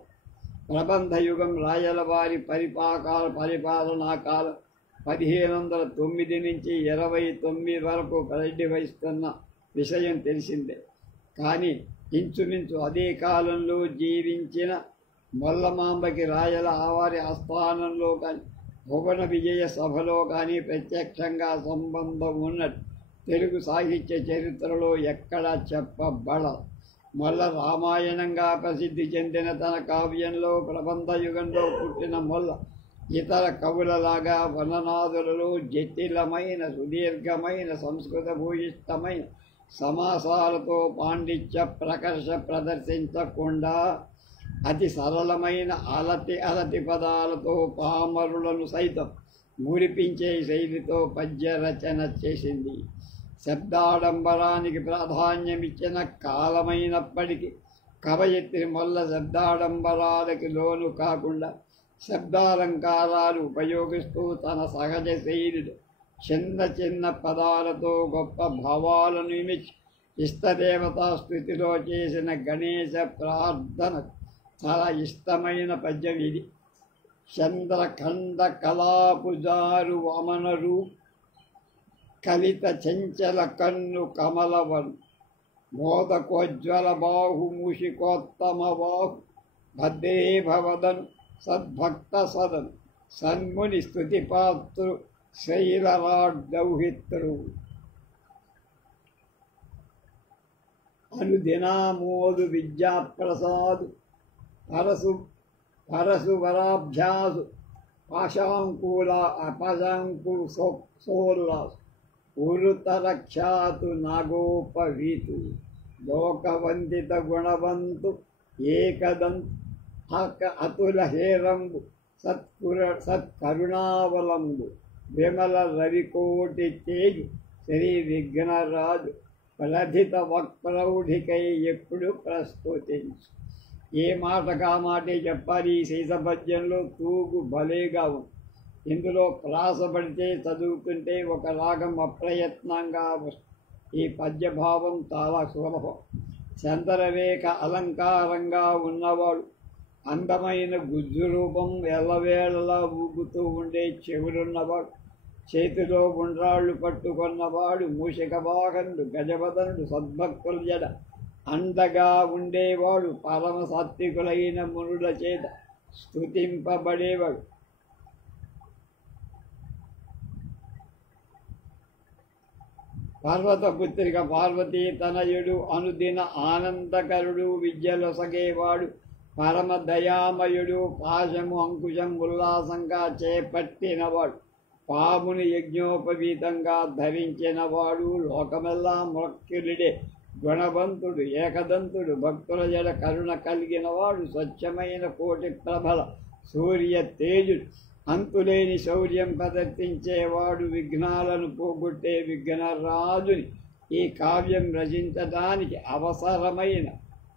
ప్రబంధయుగం రాయలవారి పరిపాలనా కాలం 1509 నుంచి 29 వరకు పరిధి వహిస్తున్న విషయం తెలిసిందే. కానీ ఇంచుమించు అదే కాలంలో జీవించిన మొల్లమాంబకి రాయల ఆవారి ఆస్థానంలో కానీ భువన విజయ సభలో కానీ ప్రత్యక్షంగా సంబంధం ఉన్నట్టు తెలుగు సాహిత్య చరిత్రలో ఎక్కడా చెప్పబడదు. మొల్ల రామాయణంగా ప్రసిద్ధి చెందిన తన కావ్యంలో ప్రబంధయుగంలో పుట్టిన మొల్ల ఇతర కవులలాగా వననాదులలో జటిలమైన సుదీర్ఘమైన సంస్కృత భూయిష్టమైన సమాసాలతో పాండిత్య ప్రకర్ష ప్రదర్శించకుండా అతి సరళమైన అలతి పదాలతో పామరులను సైతం మురిపించే శైలితో పద్య రచన చేసింది. శబ్దాడంబరానికి ప్రాధాన్యమిచ్చిన కాలమైనప్పటికీ కవయిత్రి మొల్ల శబ్దాడంబరాలకి లోను కాకుండా శబ్దాలంకారాలు ఉపయోగిస్తూ తన సహజ శైలిలో చిన్న పదాలతో గొప్ప భావాలను ఇమిచి ఇష్టదేవతా స్థుతిలో చేసిన గణేశ ప్రార్థన చాలా ఇష్టమైన పద్యం ఇది. చంద్రఖండ కళాపుజారు వమనరు కలిత చంచల కన్ను కమలవన్ మోదకోజ్వల బాహు మూషికోత్తమ బాహు భద్రే భవదను సద్భక్త సదన్ సన్ముని స్తుతిపాత్రు శైలరాడ్డౌహిత్రు అనుదినామోదు విద్యాప్రసాదు పరసు పరశువరాభ్యాసు పాశాంకు సోల్లాసు ఉరుతరక్షాతు నాగోపవీతు లోకవందిత గుణవంతు ఏకదంతు అతుల హేరంబు సత్కరుణావలంబు విమల రవికోటి తేజు శ్రీ విఘ్నరాజు ప్రధిత వక్ప్రౌఢికై ఎప్పుడు ప్రస్తుతించు. ఏ మాటకా మాటే చెప్పాలి. ఈ శీతపద్యంలో తూగు భలేగా ఉంది. ఇందులో ప్రాసపడితే చదువుతుంటే ఒక రాగం అప్రయత్నంగా వస్తుంది. ఈ పద్యభావం చాలా సులభం. చంద్రరేఖ అలంకారంగా ఉన్నవాడు, అందమైన గుజ్జు రూపం, ఎల్లవేళలా ఊగుతూ ఉండే చెవులున్నవాడు, చేతిలో ఉండ్రాళ్ళు పట్టుకున్నవాడు, మూషిక వాహనుడు, గజవదనుడు, సద్భక్తుల జడ అండగా ఉండేవాడు, పరమ సాత్వికులైన మునుల చేత స్తుతింపబడేవాడు. పర్వతపుత్రిక పార్వతీ తనయుడు, అనుదిన ఆనందకరుడు, విద్యలొసగేవాడు, పరమ దయామయుడు, పాశము అంకుశం ఉల్లాసంగా చేపట్టినవాడు, పాముని యజ్ఞోపవీతంగా ధరించినవాడు, లోకమెల్లా మొక్కిలుడే గుణవంతుడు, ఏకదంతుడు, భక్తుల జడ కరుణ కలిగినవాడు, స్వచ్ఛమైన కోటి ప్రభల సూర్య తేజుడు, అంతులేని శౌర్యం ప్రదర్శించేవాడు, విఘ్నాలను పోగొట్టే విఘ్నరాజుని ఈ కావ్యం రచించడానికి అవసరమైన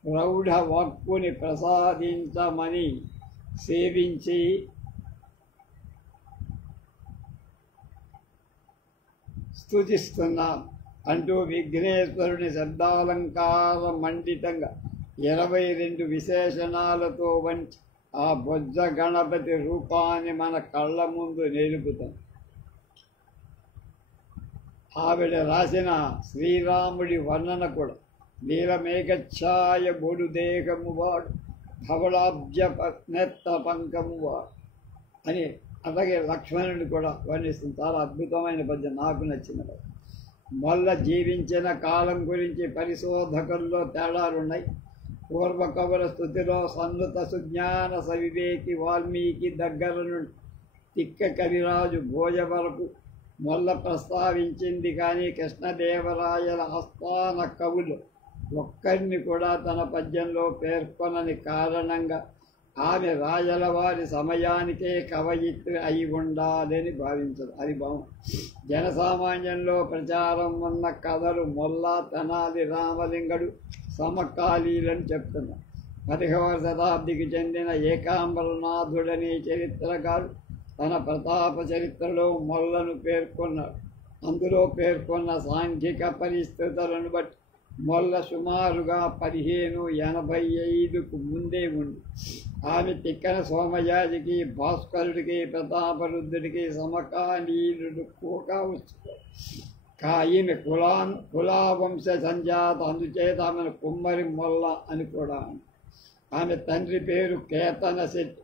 ప్రౌఢ వాక్కుని ప్రసాదించమని సేవించి స్తుతిస్తున్నాం అంటూ విఘ్నేశ్వరుని శబ్దాలంకార మండితంగా 22 విశేషణాలతో వంచి ఆ బొజ్జ గణపతి రూపాన్ని మన కళ్ళ ముందు నిలుపుతాం. ఆవిడ రాసిన శ్రీరాముడి వర్ణన కూడా నీలమేఘఛాయ బొడుదేహము వాడు, ధవళాబ్జ నేత్ర పంకము వాడు అని. అలాగే లక్ష్మణుడిని కూడా వర్ణిస్తుంది. చాలా అద్భుతమైన పద్యం, నాకు నచ్చిన పద్యం. మొల్ల జీవించిన కాలం గురించి పరిశోధకుల్లో తేడాలున్నాయి. పూర్వకవుల స్థుతిలో సన్నుత సుజ్ఞాన సవివేకి వాల్మీకి దగ్గర నుండి తిక్క కవిరాజు భోజ వరకు మొల్ల ప్రస్తావించింది. కానీ కృష్ణదేవరాయల ఆస్థాన కవులు ఒక్కరిని కూడా తన పద్యంలో పేర్కొనని కారణంగా ఆమె రాయల వారి సమయానికే కవయిత్రి అయి ఉండాలని భావించదు. అది బాగుంది. జనసామాన్యంలో ప్రచారం ఉన్న కథలు మొల్ల, తెనాలి రామలింగడు సమకాలీలని చెప్తున్నారు. 10వ శతాబ్దికి చెందిన ఏకాంబరనాథుడనే చరిత్రకారు తన ప్రతాప చరిత్రలో మొల్లను పేర్కొన్నాడు. అందులో పేర్కొన్న సాంఘిక పరిస్థితులను బట్టి మొల్ల సుమారుగా 1585కు ముందే ఉంది. ఆమె తిక్కన సోమయాజికి, భాస్కరుడికి, ప్రతాపరుద్రుడికి సమకాలీనుడు కావచ్చు. ఈమె కులావంశ సంజాత, అందుచేత ఆమెను కుమ్మరి మొల్ల అని కూడా. ఆమె తండ్రి పేరు కేతన శెట్టి.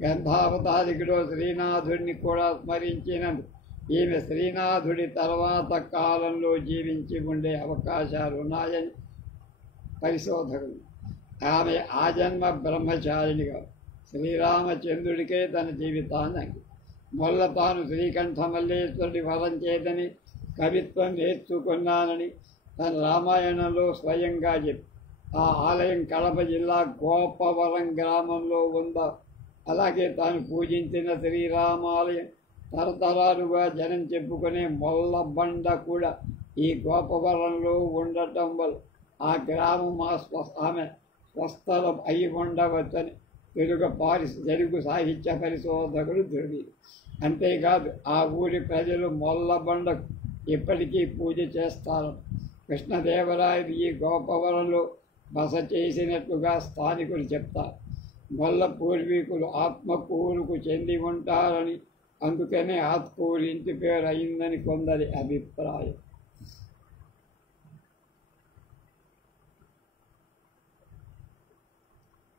గ్రంథావతారికలో శ్రీనాథుడిని కూడా స్మరించినందుకు ఈమె శ్రీనాథుడి తర్వాత కాలంలో జీవించి ఉండే అవకాశాలు ఉన్నాయని పరిశోధకులు. ఆమె ఆజన్మ బ్రహ్మచారిణిగా శ్రీరామచంద్రుడికే తన జీవితాన్ని అంకితం. మొల్ల తాను శ్రీకంఠమల్లేశ్వరుడి వరం చేతని కవిత్వం నేర్చుకున్నానని తన రామాయణంలో స్వయంగా చెప్పి, ఆ ఆలయం కడప జిల్లా గోపవరం గ్రామంలో ఉందా. అలాగే తాను పూజించిన శ్రీరామాలయం తరతరాలుగా జనం చెప్పుకునే మొల్లబండ కూడా ఈ గోపవరంలో ఉండటం వల్ల ఆ గ్రామం ఆమె స్వస్థలం అయి ఉండవచ్చని తెలుగు సాహిత్య పరిశోధకులు ధృవీకరించారు. అంతేకాదు ఆ ఊరి ప్రజలు మొల్లబండకు ఇప్పటికీ పూజ చేస్తారు. కృష్ణదేవరాయలు ఈ గోపవరంలో బస చేసినట్లుగా స్థానికులు చెప్తారు. మొల్ల పూర్వీకులు ఆత్మకూరుకు చెంది ఉంటారని, అందుకనే ఆత్కూరు ఇంటి పేరు అయిందని కొందరి అభిప్రాయం.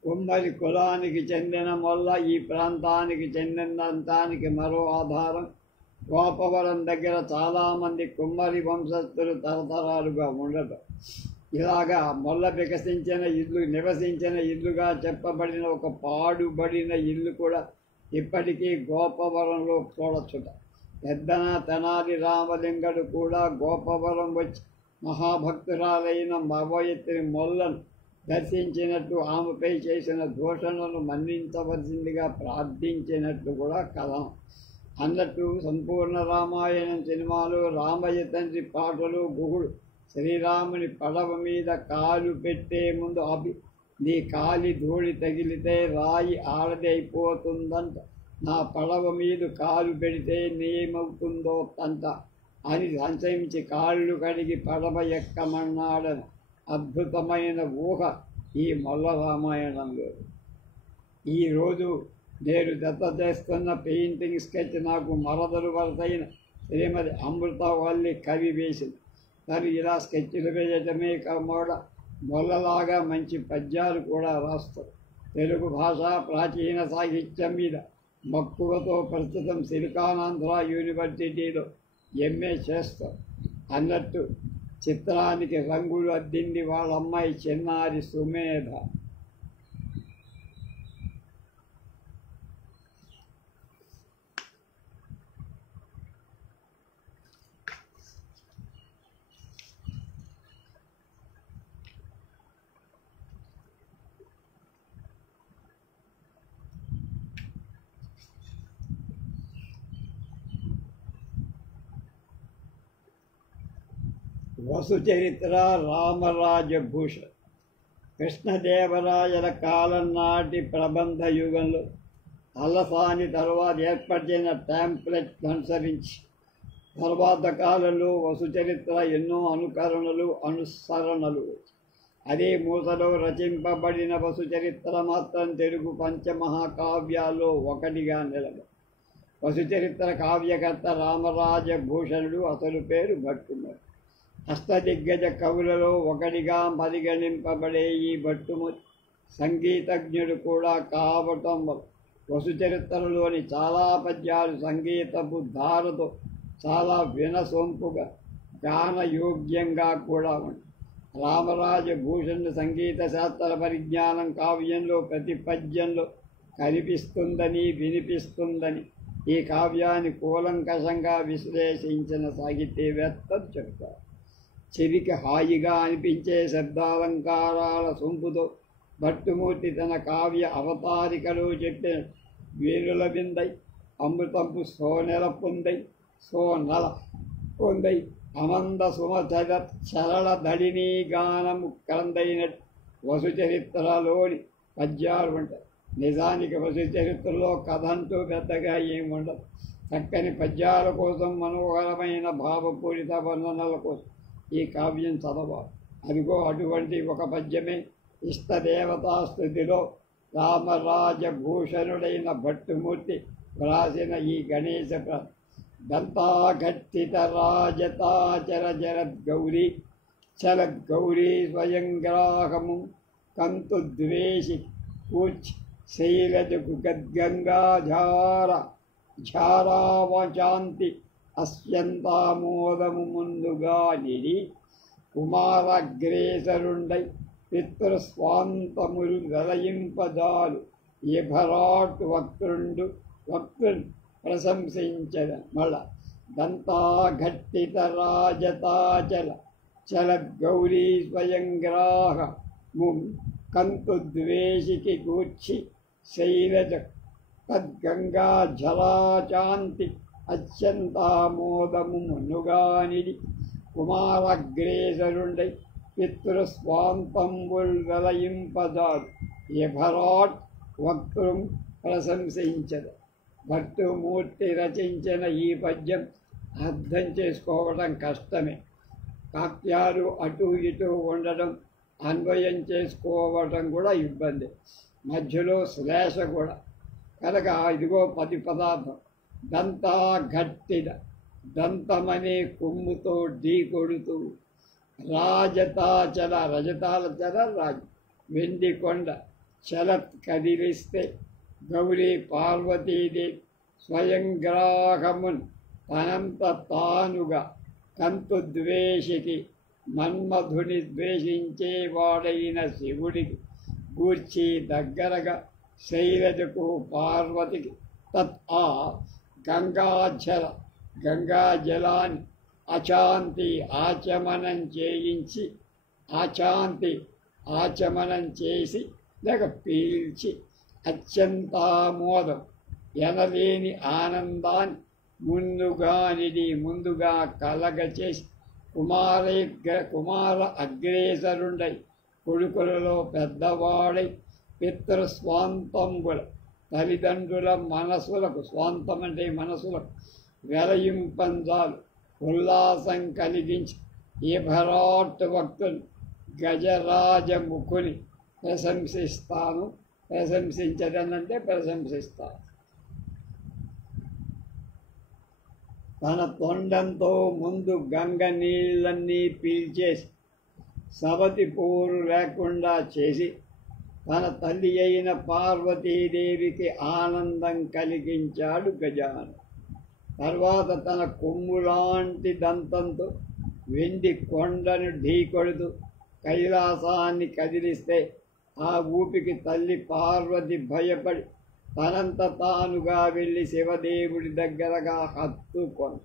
కుమ్మరి కులానికి చెందిన మొల్ల ఈ ప్రాంతానికి చెందినంతానికి మరో ఆధారం. గోపవరం దగ్గర చాలామంది కుమ్మరి వంశస్థులు తరతరాలుగా ఉండటం. ఇలాగా మొల్ల వికసించిన ఇల్లు నివసించిన ఇల్లుగా చెప్పబడిన ఒక పాడుబడిన ఇల్లు కూడా ఇప్పటికీ గోపవరంలో చూడొచ్చుట. పెద్దన తెనాలి రామలింగడు కూడా గోపవరం వచ్చి మహాభక్తురాలైన మగవయత్రి మొల్లను దర్శించినట్టు ఆమెపై చేసిన దూషణను మన్నించవలసిందిగా ప్రార్థించినట్టు కూడా కథనం. అన్నట్టు సంపూర్ణ రామాయణం సినిమాలో రామయ్య తండ్రి పాటలు గుహుడు శ్రీరాముని పడవ మీద కాలు పెట్టే ముందు నీ కాలి ధూళి తగిలితే రాయి ఆడది అయిపోతుందంట, నా పడవ మీద కాలు పెడితే నేమవుతుందో తంట అని సంశయించి కాళ్ళు కడిగి పడవ ఎక్కమన్నాడని అద్భుతమైన ఊహ ఈ మొల్ల రామాయణంలో. ఈరోజు నేను జత చేస్తున్న పెయింటింగ్ స్కెచ్ నాకు మరదలు వరసైన శ్రీమతి అమృతవల్లి కవి వేసింది. తను ఇలా స్కెచ్లు వేయటమే కాకుండా మొల్లలాగా మంచి పద్యాలు కూడా రాస్తారు. తెలుగు భాష ప్రాచీన సాహిత్యం మీద మక్కువతో ప్రస్తుతం సిలికానాంధ్ర యూనివర్సిటీలో ఎంఏ చేస్తారు. అన్నట్టు చిత్రానికి రంగులు అద్దింది వాళ్ళ అమ్మాయి చిన్నారి సుమేధ. వసుచరిత్ర రామరాజభూషణ్. కృష్ణదేవరాయల కాలం నాటి ప్రబంధ యుగంలో అల్లసాని తరువాత ఏర్పడిన టెంప్లెట్ అనుసరించి తర్వాత కాలంలో వసుచరిత్ర ఎన్నో అనుకరణలు అనుసరణలు. అదే మూసలో రచింపబడిన వసుచరిత్ర మాత్రం తెలుగు పంచమహాకావ్యాల్లో ఒకటిగా నిలబడి. వసుచరిత్ర కావ్యకర్త రామరాజభూషణుడు, అసలు పేరు భట్టుమూర్తి. అష్టదిగ్గజ కవులలో ఒకటిగా పరిగణింపబడే ఈ భట్టుమూర్తి సంగీతజ్ఞుడు కూడా కావటం వల్ల వసుచరిత్రలోని చాలా పద్యాలు సంగీతపు ధారతో చాలా వినసొంపుగా గానయోగ్యంగా కూడా ఉంది. రామరాజభూషణ్ సంగీత శాస్త్ర పరిజ్ఞానం కావ్యంలో ప్రతి పద్యంలో కనిపిస్తుందని వినిపిస్తుందని ఈ కావ్యాన్ని కూలంకషంగా విశ్లేషించిన సాహితీవేత్తలు చెప్తారు. చెవికి హాయిగా అనిపించే శబ్దాలంకారాల సొంపుతో భట్టుమూర్తి తన కావ్య అవతారికలో చెప్పిన వీరుల విందై అమృతంపు సోనెల పొందై సోనల పొందై అమంద సుమచర చరళ దడిని గానము కందైనట్టు వసుచరిత్రలోని పద్యాలు ఉంటాయి. నిజానికి వసుచరిత్రలో కథ అంటూ పెద్దగా ఏముండదు. చక్కని పద్యాల కోసం, మనోహరమైన భావపూరిత వర్ణనల కోసం ఈ కావ్యం చదవాలి. అదిగో అటువంటి ఒక పద్యమే ఇష్టదేవతాస్థుతిలో రామరాజభూషణుడైన భట్టుమూర్తి వ్రాసిన ఈ గణేశ దంతాఘట్టిత రాజతాచర జరద్గౌరీ చలద్గౌరీ స్వయంగ్రాహము కంతు ద్వేషి కూర్చి శైలజకు గద్గంగాధార ఝారావచాంతి అస్యంతామోదము ముందుగా నిడి కుమారగ్రేసరుండై పితృస్వాంతములు గలయింపదాలు ఎభరాట్ వక్తృండు ప్రశంసించద మళ్ళ దంతాఘట్టిత రాజతాచల చలద్గౌరీ స్వయంగ్రాహ కంతు ద్వేషికి గూర్చి శైలజ తద్గంగా జలాచాంతి అత్యంతామోదము మనుగానిది కుమారగ్రేసరుండై పితృస్వాంతంబుల్ వెలయింపదాడు ఎభరాట్ వక్తృం ప్రశంసించదు. భట్టుమూర్తి రచించిన ఈ పద్యం అర్థం చేసుకోవడం కష్టమే. వాక్యాలు అటు ఇటు ఉండడం, అన్వయం చేసుకోవడం కూడా ఇబ్బంది. మధ్యలో శ్లేష కూడా కనుక ఇదిగో 10 పదార్థం. దంతాఘట్టిద దంతమనే కొమ్ముతో ఢీ కొడుతూ, రాజతాచల రజతాల చల రాజు వెండి కొండ చలత్ కదిలిస్తే గౌరీ పార్వతీదేవి స్వయంగ్రాహమున్ తనంత తానుగా కంతు ద్వేషికి మన్మధుని ద్వేషించేవాడైన శివుడికి గూర్చి దగ్గరగా శైలజకు పార్వతికి తత్ ఆ గంగాజలాన్ని అశాంతి ఆచమనం చేసి లేక పీల్చి అత్యంతామోదం ఎనలేని ఆనందాన్ని ముందుగా కలగచేసి కుమార అగ్రేసరుండై కొడుకులలో పెద్దవాడై పితృస్వాంతంబుల తల్లిదండ్రుల మనసులకు స్వాంతం అంటే మనసులకు వెలయింపంజాలు ఉల్లాసం కలిగించి ఈ భరాట్ భక్తులు గజరాజముఖుని ప్రశంసించదనంటే ప్రశంసిస్తాను. తన తొండంతో ముందు గంగ నీళ్ళన్నీ పీల్చేసి సవతి పోరు లేకుండా చేసి తన తల్లి అయిన పార్వతీదేవికి ఆనందం కలిగించాడు గజాననుడు. తర్వాత తన కొమ్ములాంటి దంతంతో వెండి కొండను ఢీకొడుతూ కైలాసాన్ని కదిలిస్తే ఆ ఊపికి తల్లి పార్వతి భయపడి తనంత తానుగా వెళ్ళి శివదేవుడి దగ్గరగా హత్తుకొని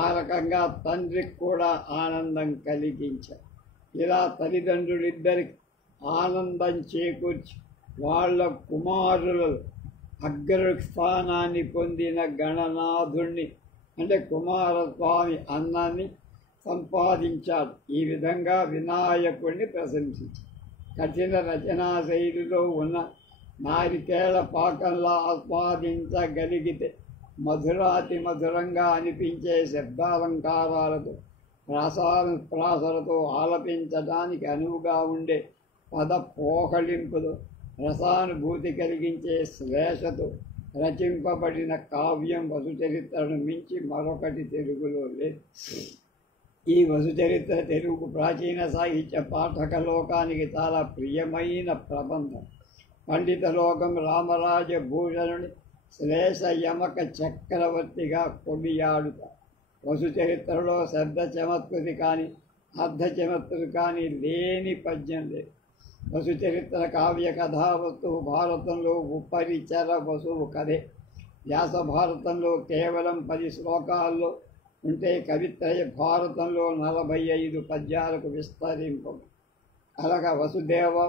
ఆ రకంగా తండ్రికి కూడా ఆనందం కలిగించారు. ఇలా తల్లిదండ్రులిద్దరికి ఆనందం చేకూర్చి వాళ్ళ కుమారులలో అగ్రస్థానాన్ని పొందిన గణనాథుణ్ణి అంటే కుమారస్వామి అన్నాన్ని సంపాదించాడు. ఈ విధంగా వినాయకుడిని ప్రశంసించారు. కఠిన రచనా శైలిలో ఉన్న నారికేళ పాకంలా ఆస్వాదించగలిగితే మధురాతి మధురంగా అనిపించే శబ్దాలంకారాలతో ప్రాసలతో ఆలపించడానికి అనువుగా ఉండే పద పోకళింపుతో రసానుభూతి కలిగించే శ్లేషతో రచింపబడిన కావ్యం వసుచరిత్రను మించి మరొకటి తెలుగులో లేదు. ఈ వసుచరిత్ర తెలుగు ప్రాచీన సాహిత్య పాఠక లోకానికి చాలా ప్రియమైన ప్రబంధం. పండిత లోకం రామరాజ భూషణుని శ్లేష యమక చక్రవర్తిగా కొనియాడుతారు. వసుచరిత్రలో శబ్ద చమత్కృతి కానీ అర్ధ చమత్కృతి కానీ లేని పద్యం లేదు. వసుచరిత్ర కావ్య కథావస్తువు భారతంలో ఉపరిచర వసువు కథే. వ్యాస భారతంలో కేవలం 10 శ్లోకాల్లో ఉంటే కవిత్రయ భారతంలో 45 పద్యాలకు విస్తరింపు. అలాగా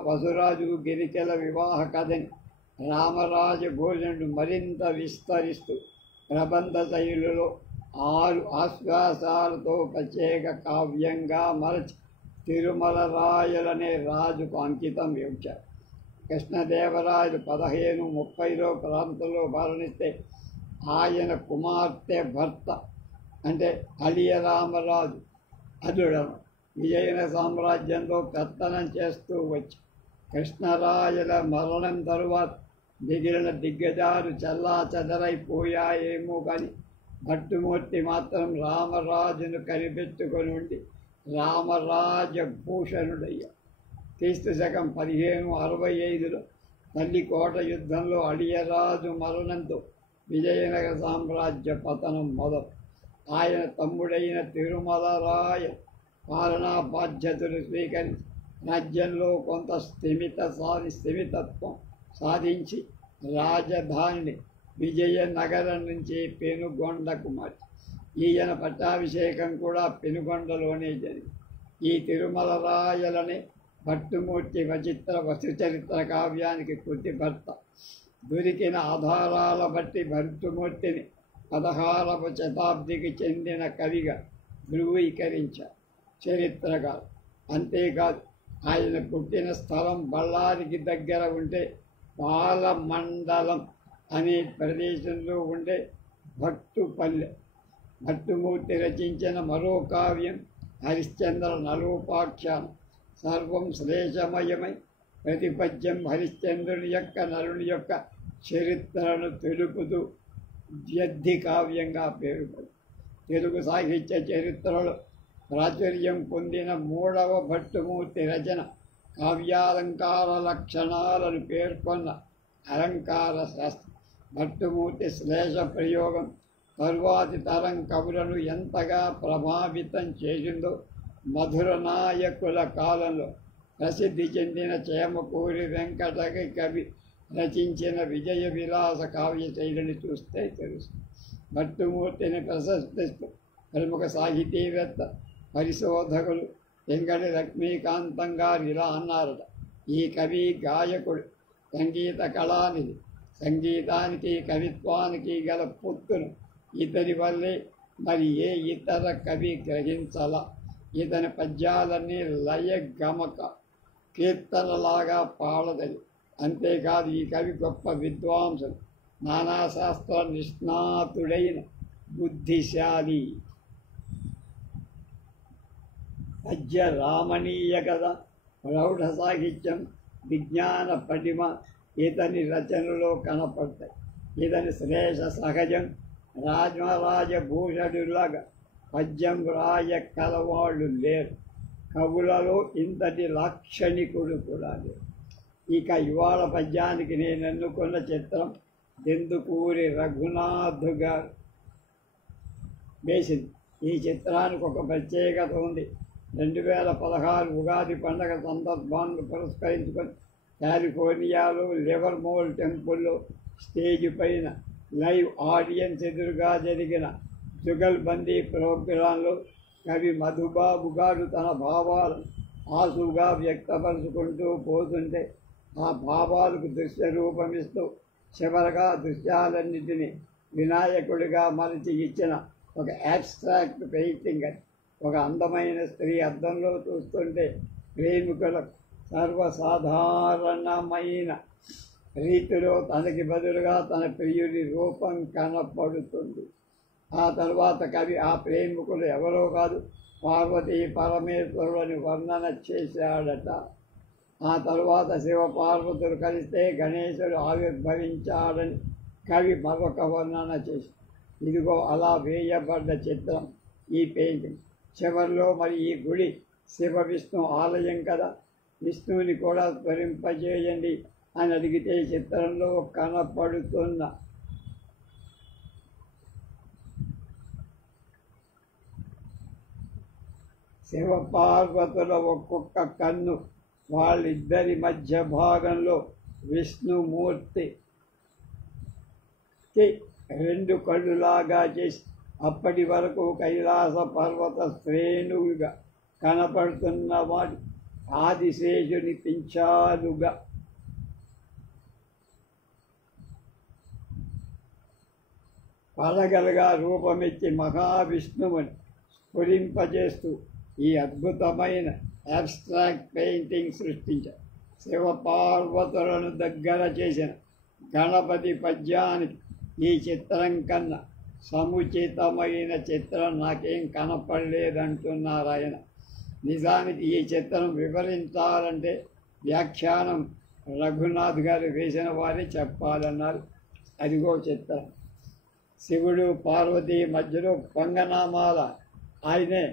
వసురాజు గిరికెల వివాహ కథని రామరాజ భోజనుడు మరింత విస్తరిస్తూ ప్రబంధ శైలిలో 6 ఆశ్వాసాలతో ప్రత్యేక కావ్యంగా మలచి తిరుమల రాయలనే రాజుకు అంకితం ఇచ్చారు. కృష్ణదేవరాయలు 1530లో ప్రాంతంలో మరణిస్తే ఆయన కుమార్తె భర్త అంటే అలియ రామరాజు అదుడను విజయన సామ్రాజ్యంలో పెత్తనం చేస్తూ వచ్చి కృష్ణరాయల మరణం తరువాత మిగిలిన దిగ్గజాలు చల్లా చెదరైపోయాయేమో కానీ భట్టుమూర్తి మాత్రం రామరాజును కనిపెట్టుకొని ఉండి రామరాజ భూషణుడయ్యాడు. క్రీస్తు శకం 1565లో తల్లికోట యుద్ధంలో అడియరాజు మరణంతో విజయనగర సామ్రాజ్య పతనం మొదలు. ఆయన తమ్ముడైన తిరుమల రాయ పాలనా బాధ్యతలు స్వీకరించి రాజ్యంలో కొంత స్థిమితత్వం సాధించి రాజధానిని విజయనగరం నుంచి పెనుగొండకు మార్చి ఈయన పట్టాభిషేకం కూడా పెనుగొండలోనే జరిగింది. ఈ తిరుమల రాయలని భట్టుమూర్తి వసుచరిత్ర కావ్యానికి కృతిభర్త. దొరికిన ఆధారాల బట్టి భట్టుమూర్తిని 16వ శతాబ్దికి చెందిన కవిగా ధృవీకరించారు చరిత్రకారు. అంతేకాదు ఆయన పుట్టిన స్థలం బళ్ళారికి దగ్గర ఉంటే పాలమండలం అనే ప్రదేశంలో ఉండే భట్టుపల్లె. భట్టుమూర్తి రచించిన మరో కావ్యం హరిశ్చంద్ర నలోపాఖ్యానం. సర్వం శ్లేషమయమై ప్రతిపద్యం హరిశ్చంద్రుని యొక్క నలుని యొక్క చరిత్రను తెలుపుతూ ద్వ్యర్థి కావ్యంగా పేరుపడి తెలుగు సాహిత్య చరిత్రలో ప్రాచుర్యం పొందిన 3వ భట్టుమూర్తి రచన కావ్యాలంకార లక్షణాలను పేర్కొన్న అలంకార శాస్త్రం. భట్టుమూర్తి శ్లేష ప్రయోగం తరువాతి తరం కవులను ఎంతగా ప్రభావితం చేసిందో మధుర నాయకుల కాలంలో ప్రసిద్ధి చెందిన చేమకూరి వెంకటకి కవి రచించిన విజయ విలాస కావ్య శైలిని చూస్తే తెలుసు. భట్టుమూర్తిని ప్రశస్తిస్తూ ప్రముఖ సాహితీవేత్త పరిశోధకులు వెంకటి లక్ష్మీకాంతం గారు ఇలా అన్నారట: ఈ కవి గాయకుడు, సంగీత కళానిధి, సంగీతానికి కవిత్వానికి గల పొత్తును ఇతని వల్లే మరి ఏ ఇతర కవి గ్రహించాల. ఇతని పద్యాలన్నీ లయ గమక కీర్తనలాగా పాడదలి. అంతేకాదు ఈ కవి గొప్ప విద్వాంసుడు, నానాశాస్త్ర నిష్ణాతుడైన బుద్ధిశాలి. పద్య రామణీయ కథ, ప్రౌఢ సాహిత్యం, విజ్ఞాన పటిమ ఇతని రచనలో కనపడతాయి. ఇతని శ్రేష సహజం. రాజరాజభూషణులాగా పద్యం రాయ కలవాళ్ళు లేరు. కవులలో ఇంతటి లాక్షణికుడు కూడా లేరు. ఇక ఇవాళ పద్యానికి నేను ఎన్నుకున్న చిత్రం దెందుకూరి రఘునాథ్ గారు వేసింది. ఈ చిత్రానికి ఒక ప్రత్యేకత ఉంది. 2016 ఉగాది పండగ సందర్భాన్ని పురస్కరించుకొని కాలిఫోర్నియాలో లివర్మోర్ టెంపుల్లో స్టేజ్ పైన లైవ్ ఆడియన్స్ ఎదురుగా జరిగిన జుగల్బందీ ప్రోగ్రాంలో కవి మధుబాబు గారు తన భావాలను ఆసుగా వ్యక్తపరుచుకుంటూ పోతుంటే ఆ భావాలకు దృశ్య రూపమిస్తూ చివరగా దృశ్యాలన్నింటినీ వినాయకుడిగా మలిచి ఇచ్చిన ఒక యాబ్స్ట్రాక్ట్ పెయింటింగ్ అని. ఒక అందమైన స్త్రీ అద్దంలో చూస్తుంటే ప్రేమికులకు సర్వసాధారణమైన రీతిలో తనకి బదులుగా తన ప్రియుడి రూపం కనపడుతుంది. ఆ తర్వాత కవి ఆ ప్రేమికులు ఎవరో కాదు, పార్వతీ పరమేశ్వరుని వర్ణన చేశాడట. ఆ తరువాత శివపార్వతులు కలిస్తే గణేశుడు ఆవిర్భవించాడని కవి మరొక వర్ణన చేసి, ఇదిగో అలా వేయబడ్డ చిత్రం ఈ పెయింటింగ్. చివరిలో మరి ఈ గుడి శివ విష్ణు ఆలయం కదా, విష్ణువుని కూడా స్మరింపజేయండి అని అడిగితే చిత్రంలో కనపడుతున్న శివపార్వతుల ఒక్కొక్క కన్ను వాళ్ళిద్దరి మధ్య భాగంలో విష్ణుమూర్తికి 2 కళ్ళులాగా చేసి అప్పటి వరకు కైలాస పర్వత శ్రేణువుగా కనపడుతున్న వాడి ఆదిశేషుని పింఛాలుగా పలగలుగా రూపమెత్తి మహావిష్ణువుని స్ఫురింపజేస్తూ ఈ అద్భుతమైన అబ్స్ట్రాక్ట్ పెయింటింగ్ సృష్టించారు. శివపార్వతులను దగ్గర చేసిన గణపతి పద్యానికి ఈ చిత్రం కన్నా సముచితమైన చిత్రం నాకేం కనపడలేదంటున్నారు ఆయన. నిజానికి ఈ చిత్రం వివరించాలంటే వ్యాఖ్యానం రఘునాథ్ గారు వేసిన వారే చెప్పాలన్నారు. అదిగో చిత్రం. శివుడు పార్వతి మధ్యలో పంగనామాల ఆయనే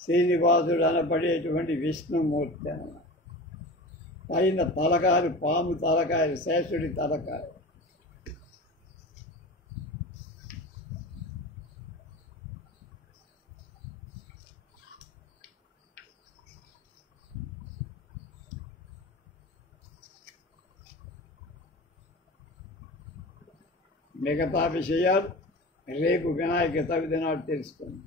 శ్రీనివాసుడు అనబడేటువంటి విష్ణుమూర్తి అన్నమాట. పైన తలకాయలు, పాము తలకాయలు, శేషుడి తలకాయలు. మిగతా విషయాలు రేపు వినాయక చవితి నాడు తెలుసుకోండి.